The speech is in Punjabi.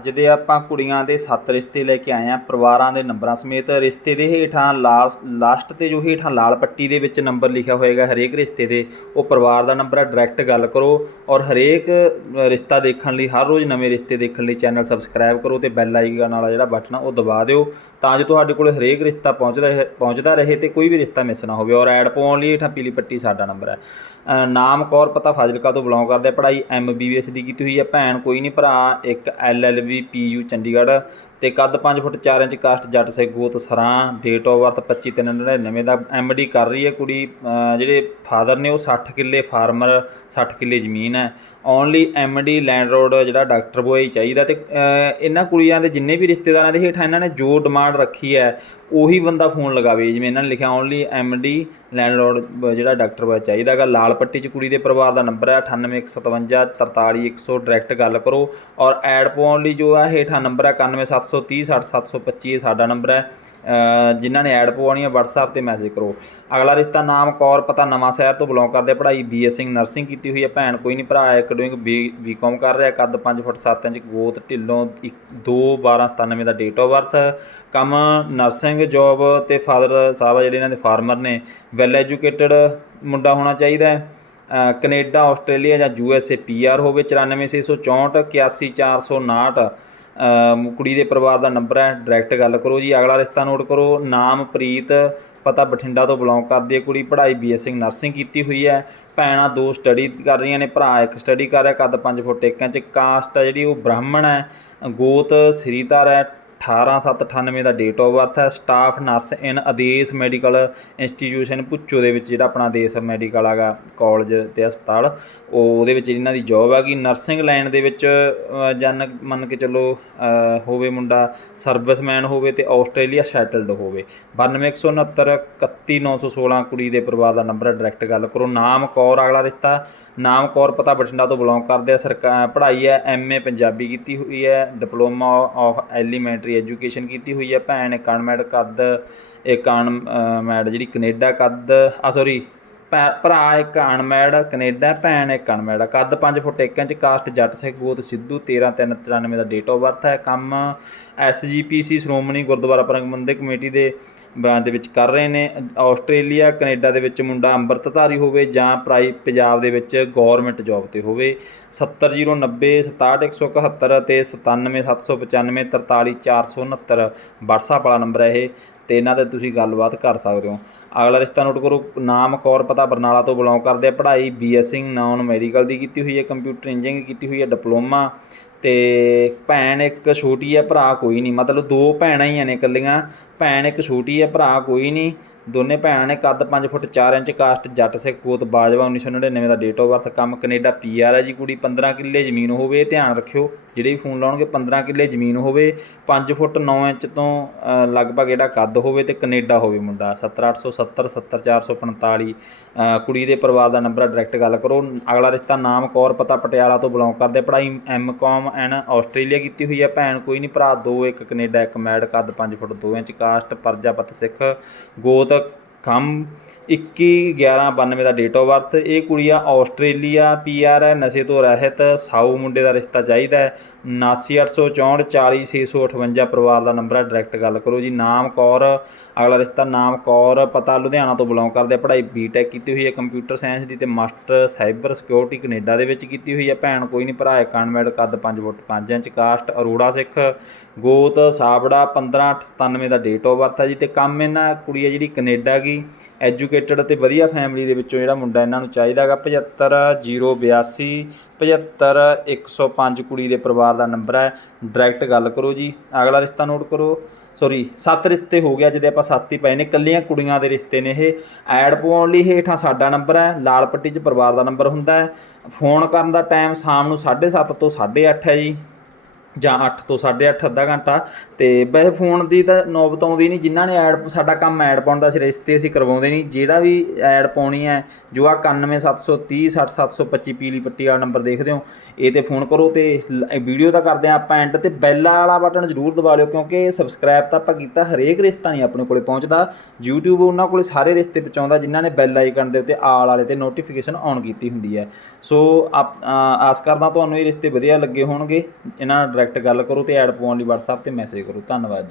ਅੱਜ ਦੇ ਆਪਾਂ ਕੁੜੀਆਂ ਦੇ ਸੱਤ ਰਿਸ਼ਤੇ ਲੈ ਕੇ ਆਏ ਆ ਪਰਿਵਾਰਾਂ ਦੇ ਨੰਬਰਾਂ ਸਮੇਤ। ਰਿਸ਼ਤੇ ਦੇ ਹੇਠਾਂ ਲਾਲ, ਲਾਸਟ ਤੇ ਜੋ ਹੇਠਾਂ ਲਾਲ ਪੱਟੀ ਦੇ ਵਿੱਚ ਨੰਬਰ ਲਿਖਿਆ ਹੋਏਗਾ ਹਰੇਕ ਰਿਸ਼ਤੇ ਦੇ, ਉਹ ਪਰਿਵਾਰ ਦਾ ਨੰਬਰ ਹੈ ਡਾਇਰੈਕਟ ਗੱਲ ਕਰੋ। ਔਰ ਹਰੇਕ ਰਿਸ਼ਤਾ ਦੇਖਣ ਲਈ, ਹਰ ਰੋਜ਼ ਨਵੇਂ ਰਿਸ਼ਤੇ ਦੇਖਣ ਲਈ ਚੈਨਲ ਸਬਸਕ੍ਰਾਈਬ ਕਰੋ ਤੇ ਬੈਲ ਆਈਕਨ ਵਾਲਾ ਜਿਹੜਾ ਬਟਨ ਆ, ਉਹ ਦਬਾ ਦਿਓ। ਤਾਂ ਜੋ ਤੁਹਾਡੇ ਕੋਲ ਹਰੇਕ ਰਿਸ਼ਤਾ ਪਹੁੰਚਦਾ ਪਹੁੰਚਦਾ ਰਹੇ ਤੇ ਕੋਈ ਵੀ ਰਿਸ਼ਤਾ ਮਿਸ ਨਾ ਹੋਵੇ। ਔਰ ਐਡ ਪਾਉਣ ਲਈ ਹੇਠਾਂ ਪੀਲੀ ਪੱਟੀ ਸਾਡਾ ਨੰਬਰ ਹੈ। ਨਾਮ ਕੌਰ ਪਤਾ ਫਾਜ਼ਿਲਕਾ ਤੋਂ ਬਿਲੋਂਗ ਕਰਦੇ ਆ, ਪੜ੍ਹਾਈ ਐਮਬੀਬੀਐਸ ਦੀ ਕੀਤੀ ਹੋਈ ਹੈ। ਭੈਣ ਕੋਈ ਨਹੀਂ ਭਰਾ ਇੱਕ ਐਲਐਲਬੀ ਪੀਯੂ ਚੰਡੀਗੜ੍ਹ ਤੇ ਕੱਦ 5 ਫੁੱਟ 4 ਇੰਚ ਕਾਸਟ ਜੱਟ ਸੇ ਗੋਤ ਸਰਾਂ ਡੇਟ ਆਫ ਬਰਥ 25/3/99 ਦਾ ਐਮਡੀ ਕਰ ਰਹੀ ਹੈ ਕੁੜੀ। ਜਿਹੜੇ ਫਾਦਰ ਨੇ ਉਹ 60 ਕਿੱਲੇ ਫਾਰਮਰ 60 ਕਿੱਲੇ ਜ਼ਮੀਨ ਹੈ। ਓਨਲੀ ਐਮਡੀ ਲੈਂਡ ਰੋਡ ਜਿਹੜਾ ਡਾਕਟਰ ਬੋਏ ਚਾਹੀਦਾ ਤੇ ਇਹਨਾਂ ਕੁੜੀਆਂ ਦੇ ਜਿੰਨੇ ਵੀ ਰਿਸ਼ਤੇਦਾਰਾਂ ਦੇ ਹੇਠਾਂ ਇਹਨਾਂ ਨੇ ਜੋ ਡਿਮਾਂਡ ਰੱਖੀ ਹੈ, ਉਹੀ ਬੰਦਾ ਫੋਨ ਲਗਾਵੇ। ਜਿਵੇਂ ਇਹਨਾਂ ਨੇ ਲਿਖਿਆ ਓਨਲੀ ਐਮਡੀ ਲੈਂਡ ਰੋਡ ਜਿਹੜਾ ਡਾਕਟਰ ਬੋਏ ਚਾਹੀਦਾਗਾ ਲਾਲ ਪੱਟੀ ਚ ਕੁੜੀ ਦੇ ਪਰਿਵਾਰ ਦਾ ਨੰਬਰ ਹੈ 9857 43100 ਡਾਇਰੈਕਟ ਗੱਲ ਕਰੋ। ਔਰ ਐਡ ਪਾਉਣ ਲਈ ਜੋ ਹੈ ਹੇਠਾਂ ਨੰਬਰ ਹੈ 9173 60725 ਇਹ ਸਾਡਾ ਨੰਬਰ ਹੈ। ਜਿਨ੍ਹਾਂ ਨੇ ਐਡ ਪਵਾਉਣੀ ਹੈ WhatsApp ਤੇ ਮੈਸੇਜ ਕਰੋ। ਅਗਲਾ ਰਿਸ਼ਤਾ ਨਾਮ ਕੌਰ ਪਤਾ ਨਵਾਂ ਸ਼ਹਿਰ ਤੋਂ ਬਿਲੋਂਗ ਕਰਦੇ ਆ, ਪੜ੍ਹਾਈ ਬੀਐਸਸੀ ਨਰਸਿੰਗ ਕੀਤੀ ਹੋਈ ਹੈ ਭੈਣ ਕੋਈ ਨਹੀਂ ਭਰਾ ਇੱਕ ਡੂਇੰਗ ਬੀਕਾਮ ਕਰ ਰਿਹਾ। ਕੱਦ 5 ਫੁੱਟ 7 ਇੰਚ ਗੋਤ ਢਿੱਲੋਂ 2 12 97 ਦਾ ਡੇਟ ਆਫ ਬਰਥ ਕੰਮ ਨਰਸਿੰਗ ਜੌਬ ਤੇ ਫਾਦਰ ਸਾਹਿਬ ਆ ਜਿਹੜੇ ਇਹਨਾਂ ਦੇ ਫਾਰਮਰ ਨੇ। ਵੈਲ ਐਜੂਕੇਟਡ ਮੁੰਡਾ ਹੋਣਾ ਚਾਹੀਦਾ ਹੈ। ਅ, ਕੈਨੇਡਾ ਆਸਟ੍ਰੇਲੀਆ ਜਾਂ ਯੂਐਸਏ ਪੀਆਰ ਹੋਵੇ। 94664 81459 ਅਮ ਕੁੜੀ ਦੇ ਪਰਿਵਾਰ ਦਾ ਨੰਬਰ ਹੈ ਡਾਇਰੈਕਟ ਗੱਲ ਕਰੋ ਜੀ, ਅਗਲਾ ਰਿਸ਼ਤਾ ਨੋਟ ਕਰੋ, ਨਾਮ ਪ੍ਰੀਤ, ਪਤਾ ਬਠਿੰਡਾ ਤੋਂ ਬਿਲੋਂਗ ਕਰਦੀ ਹੈ ਕੁੜੀ, ਪੜ੍ਹਾਈ ਬੀਐਸਸੀ ਨਰਸਿੰਗ ਕੀਤੀ ਹੋਈ ਹੈ, ਭੈਣਾਂ ਦੋ ਸਟੱਡੀ ਕਰ ਰਹੀਆਂ ਨੇ, ਭਰਾ ਇੱਕ ਸਟੱਡੀ ਕਰ ਰਿਹਾ, ਕੱਦ 5 ਫੁੱਟ 1 ਇੰਚ ਕਾਸਟ ਹੈ ਜਿਹੜੀ ਉਹ ਬ੍ਰਾਹਮਣ ਹੈ, ਗੋਤ ਸ੍ਰੀਧਰ ਹੈ 18798 ਦਾ ਡੇਟ ਆਫ ਬਰਥ ਹੈ। Staff nurse in Adesh medical institution ਪੁੱਚੋ ਦੇ ਵਿੱਚ ਜਿਹੜਾ ਆਪਣਾ ਆਦੇਸ਼ ਮੈਡੀਕਲ ਹੈਗਾ ਕਾਲਜ ਤੇ ਹਸਪਤਾਲ, ਉਹ ਉਹਦੇ ਵਿੱਚ ਇਹਨਾਂ ਦੀ ਜੌਬ ਹੈਗੀ। ਨਰਸਿੰਗ ਲਾਈਨ ਦੇ ਵਿੱਚ ਜਨ ਮੰਨ ਕੇ ਚੱਲੋ ਹੋਵੇ ਮੁੰਡਾ ਸਰਵਿਸਮੈਨ ਹੋਵੇ ਤੇ ਆਸਟ੍ਰੇਲੀਆ ਸੈਟਲਡ ਹੋਵੇ। 9169 31916 ਕੁੜੀ ਦੇ ਪਰਿਵਾਰ ਦਾ ਨੰਬਰ ਹੈ। ਡਾਇਰੈਕਟ ਗੱਲ ਕਰੋ, ਨਾਮ ਕੌਰ ਅਗਲਾ ਰਿਸ਼ਤਾ। ਨਾਮ ਕੌਰ ਪਤਾ ਬਠਿੰਡਾ ਤੋਂ ਬਿਲੋਂਗ ਕਰਦੇ ਆ। ਸਰਕਾਰ ਪੜ੍ਹਾਈ ਹੈ ਐਮਏ ਪੰਜਾਬੀ ਕੀਤੀ ਹੋਈ ਹੈ। ਡਿਪਲੋਮਾ ਆਫ ਐਲੀਮੈਂਟਰੀ ਐਜੂਕੇਸ਼ਨ ਕੀਤੀ ਹੋਈ ਹੈ ਭੈਣ ਕਨਮੈਡ ਕੱਦ ਇੱਕ ਅਨਮੈਡ ਜਿਹੜੀ ਕੈਨੇਡਾ ਕੱਦ ਆ ਸੌਰੀ ਭਰਾ ਇੱਕ ਅਨਮੈਡ ਕੈਨੇਡਾ, ਭੈਣ ਇੱਕ ਅਨਮੈਡ ਕੱਦ 5 ਫੁੱਟ 1 ਇੰਚ ਕਾਸਟ ਜੱਟ ਸਿੱਖ ਗੋਤ ਸਿੱਧੂ 13393 ਦਾ ਡੇਟ ਆਫ ਬਰਥ ਹੈ। ਕੰਮ ਐਸਜੀਪੀਸੀ ਸ਼੍ਰੋਮਣੀ ਗੁਰਦੁਆਰਾ ਪ੍ਰਬੰਧਕ ਕਮੇਟੀ ਦੇ ਬ੍ਰਾਂਚ ਦੇ ਵਿੱਚ ਕਰ ਰਹੇ ਨੇ। ਆਸਟ੍ਰੇਲੀਆ, ਕੈਨੇਡਾ ਦੇ ਵਿੱਚ ਮੁੰਡਾ ਅੰਮ੍ਰਿਤਧਾਰੀ ਹੋਵੇ ਜਾਂ ਪ੍ਰਾਈ ਪੰਜਾਬ ਦੇ ਵਿੱਚ ਗਵਰਨਮੈਂਟ ਜੌਬ ਤੇ ਹੋਵੇ। 70090 67171 ਤੇ 97795 43469 WhatsApp ਵਾਲਾ ਨੰਬਰ ਹੈ ਇਹ। ਤੇ ਇਹਨਾਂ ਤੇ ਤੁਸੀਂ ਗੱਲਬਾਤ ਕਰ ਸਕਦੇ ਹੋ। ਅਗਲਾ ਰਿਸ਼ਤਾ ਨੋਟ ਕਰੋ, ਨਾਮ, ਕੌਰ, ਪਤਾ, ਬਰਨਾਲਾ ਤੋਂ ਬਿਲੋਂਗ ਕਰਦੇ ਆ। ਪੜ੍ਹਾਈ ਬੀਐਸਸੀ ਨਾਨ ਮੈਡੀਕਲ ਦੀ ਕੀਤੀ ਹੋਈ ਹੈ ਕੰਪਿਊਟਰ ਇੰਜੀਨੀਅਰਿੰਗ ਕੀਤੀ ਹੋਈ ਹੈ ਡਿਪਲੋਮਾ ਤੇ ਭੈਣ ਇੱਕ ਛੋਟੀ ਹੈ, ਭਰਾ ਕੋਈ ਨਹੀਂ। ਮਤਲਬ ਦੋ ਭੈਣਾਂ ਹੀ ਨੇ ਇਕੱਲੀਆਂ। ਭੈਣ ਇੱਕ ਛੋਟੀ ਹੈ, ਭਰਾ ਕੋਈ ਨਹੀਂ। ਦੋਨੇ ਭੈਣਾਂ ਨੇ ਕੱਦ 5 ਫੁੱਟ 4 ਇੰਚ ਕਾਸਟ ਜੱਟ ਸਿੱਖ ਗੋਤ ਬਾਜਵਾ 1999 ਦਾ ਡੇਟ ਆਫ ਬਰਥ ਕੰਮ ਕੈਨੇਡਾ ਪੀਆਰ ਹੈ ਜੀ ਕੁੜੀ 15 ਕਿੱਲੇ ਜ਼ਮੀਨ ਹੋਵੇ ਧਿਆਨ ਰੱਖਿਓ ਜਿਹੜੇ ਵੀ ਫੋਨ ਲਾਉਣਗੇ 15 ਕਿੱਲੇ ਜ਼ਮੀਨ ਹੋਵੇ 5 ਫੁੱਟ 9 ਇੰਚ ਤੋਂ ਲਗਭਗ ਜਿਹੜਾ ਕੱਦ ਹੋਵੇ ਤੇ ਕੈਨੇਡਾ ਹੋਵੇ ਮੁੰਡਾ 70870 70445 ਅ, ਕੁੜੀ ਦੇ ਪਰਿਵਾਰ ਦਾ ਨੰਬਰ ਡਾਇਰੈਕਟ ਗੱਲ ਕਰੋ ਅਗਲਾ ਰਿਸ਼ਤਾ ਨਾਮ ਕੌਰ ਪਤਾ ਪਟਿਆਲਾ ਤੋਂ ਬਿਲੋਂਗ ਕਰਦੇ ਪੜ੍ਹਾਈ ਐਮਕਾਮ ਐਨ ਆਸਟ੍ਰੇਲੀਆ ਕੀਤੀ ਹੋਈ ਹੈ ਭੈਣ ਕੋਈ ਨਹੀਂ ਭਰਾ ਦੋ ਇੱਕ ਕੈਨੇਡਾ ਇੱਕ ਮੈਡ ਕੱਦ 5 ਫੁੱਟ 2 ਇੰਚ ਕਾਸਟ ਪਰਜਾਪਤ ਸਿੱਖ ਗੋਤ ਖੰਮ 21 11 92 ਦਾ ਡੇਟ ਆਫ ਬਰਥ ਇਹ ਕੁੜੀ ਆ ਆਸਟ੍ਰੇਲੀਆ ਪੀਆਰ ਹੈ ਨਸ਼ੇ ਤੋਂ ਰਹਿਤ ਸਾਊ ਮੁੰਡੇ ਦਾ ਰਿਸ਼ਤਾ ਚਾਹੀਦਾ ਹੈ। 79864 40658 ਪਰਿਵਾਰ ਦਾ ਨੰਬਰ ਹੈ ਡਾਇਰੈਕਟ ਗੱਲ ਕਰੋ ਜੀ। ਨਾਮ ਕੌਰ ਅਗਲਾ ਰਿਸ਼ਤਾ ਨਾਮ ਕੌਰ ਪਤਾ ਲੁਧਿਆਣਾ ਤੋਂ ਬਿਲੋਂਗ ਕਰਦੇ ਆ, ਪੜ੍ਹਾਈ ਬੀਟੈਕ ਕੀਤੀ ਹੋਈ ਹੈ ਕੰਪਿਊਟਰ ਸਾਇੰਸ ਦੀ ਤੇ ਮਾਸਟਰ ਸਾਈਬਰ ਸਿਕਿਉਰਿਟੀ ਕੈਨੇਡਾ ਦੇ ਵਿੱਚ ਕੀਤੀ ਹੋਈ ਹੈ। ਭੈਣ ਕੋਈ ਨਹੀਂ ਭਰਾ ਹੈ ਕਨਵੈਡ ਕੱਦ 5 ਫੁੱਟ 5 ਇੰਚ ਕਾਸਟ ਅਰੋੜਾ ਸਿੱਖ। ਗੋਤ, ਸਾਬੜਾ 1597 ਦਾ ਡੇਟ ਆਫ ਬਰਥ ਹੈ ਜੀ। ਤੇ ਕੰਮ ਇਹਨਾਂ ਕੁੜੀ ਹੈ ਜਿਹੜੀ ਕੈਨੇਡਾ ਗਈ ਐਜੂਕੇਟਡ ਤੇ ਵਧੀਆ ਫੈਮਿਲੀ ਦੇ ਵਿੱਚੋਂ ਜਿਹੜਾ ਮੁੰਡਾ ਇਹਨਾਂ ਨੂੰ ਚਾਹੀਦਾ ਹੈਗਾ 75082 75105 ਕੁੜੀ ਦੇ ਪਰਿਵਾਰ ਦਾ ਨੰਬਰ ਹੈ ਡਾਇਰੈਕਟ ਗੱਲ ਕਰੋ ਜੀ, ਅਗਲਾ ਰਿਸ਼ਤਾ ਨੋਟ ਕਰੋ। ਸੌਰੀ ਸੱਤ ਰਿਸ਼ਤੇ ਹੋ ਗਿਆ ਜਿਹਦੇ ਆਪਾਂ ਸੱਤ ਹੀ ਪਏ ਨੇ। ਕੱਲੀਆਂ ਕੁੜੀਆਂ ਦੇ ਰਿਸ਼ਤੇ ਨੇ ਇਹ। ਐਡ ਪਾਉਣ ਲਈ ਹੇਠਾਂ ਸਾਡਾ ਨੰਬਰ ਹੈ ਲਾਲ ਪੱਟੀ 'ਚ ਪਰਿਵਾਰ ਦਾ ਨੰਬਰ ਹੁੰਦਾ ਹੈ। ਫੋਨ ਕਰਨ ਦਾ ਟਾਈਮ ਸ਼ਾਮ ਨੂੰ 7:30 ਤੋਂ 8:30 ਹੈ ਜੀ। ਜਾਂ 8 ਤੋਂ 8:30 ਅੱਧਾ ਘੰਟਾ। ਤੇ ਵੈਸੇ ਫੋਨ ਦੀ ਤਾਂ ਨੌਬਤ ਆਉਂਦੀ ਨਹੀਂ ਜਿਨ੍ਹਾਂ ਨੇ ਐਡ ਸਾਡਾ ਕੰਮ ਐਡ ਪਾਉਣ ਦਾ ਸੀ ਰਿਸ਼ਤੇ ਅਸੀਂ ਕਰਵਾਉਂਦੇ ਨਹੀਂ ਜਿਹੜਾ ਵੀ ਐਡ ਪਾਉਣੀ ਹੈ, ਜੋ ਆ 91730 60725 ਪੀਲੀ ਪੱਟੀ ਵਾਲਾ ਨੰਬਰ ਦੇਖਦੇ ਹੋ, ਇਹ ਤੇ ਫੋਨ ਕਰੋ ਤੇ ਵੀਡੀਓ ਤਾਂ ਕਰਦੇ ਆ ਆਪਾਂ ਐਂਡ ਤੇ। ਬੈਲ ਵਾਲਾ ਬਟਨ ਜ਼ਰੂਰ ਦਬਾ ਲਿਓ, ਕਿਉਂਕਿ ਸਬਸਕ੍ਰਾਈਬ ਤਾਂ ਆਪਾਂ ਕੀਤਾ, ਹਰੇਕ ਰਿਸ਼ਤਾ ਨਹੀਂ ਆਪਣੇ ਕੋਲੇ ਪਹੁੰਚਦਾ। YouTube ਉਹਨਾਂ ਕੋਲੇ ਸਾਰੇ ਰਿਸ਼ਤੇ ਪਹੁੰਚਾਉਂਦਾ, ਜਿਨ੍ਹਾਂ ਨੇ ਬੈਲ ਆਈਕਨ ਦੇ ਉੱਤੇ ਆਲ ਵਾਲੇ ਤੇ ਨੋਟੀਫਿਕੇਸ਼ਨ ਆਨ ਕੀਤੀ ਹੁੰਦੀ ਹੈ। ਸੋ ਆਪ- ਆਸ ਕਰਦਾ ਤੁਹਾਨੂੰ ਇਹ ਰਿਸ਼ਤੇ ਵਧੀਆ ਲੱਗੇ ਹੋਣਗੇ। ਇਹਨਾਂ ਡਾਇਰੈਕਟ ਗੱਲ ਕਰੋ ਤੇ ਐਡ ਪਵਾਉਣ ਲਈ WhatsApp ਤੇ ਮੈਸੇਜ ਕਰੋ। ਧੰਨਵਾਦ ਜੀ।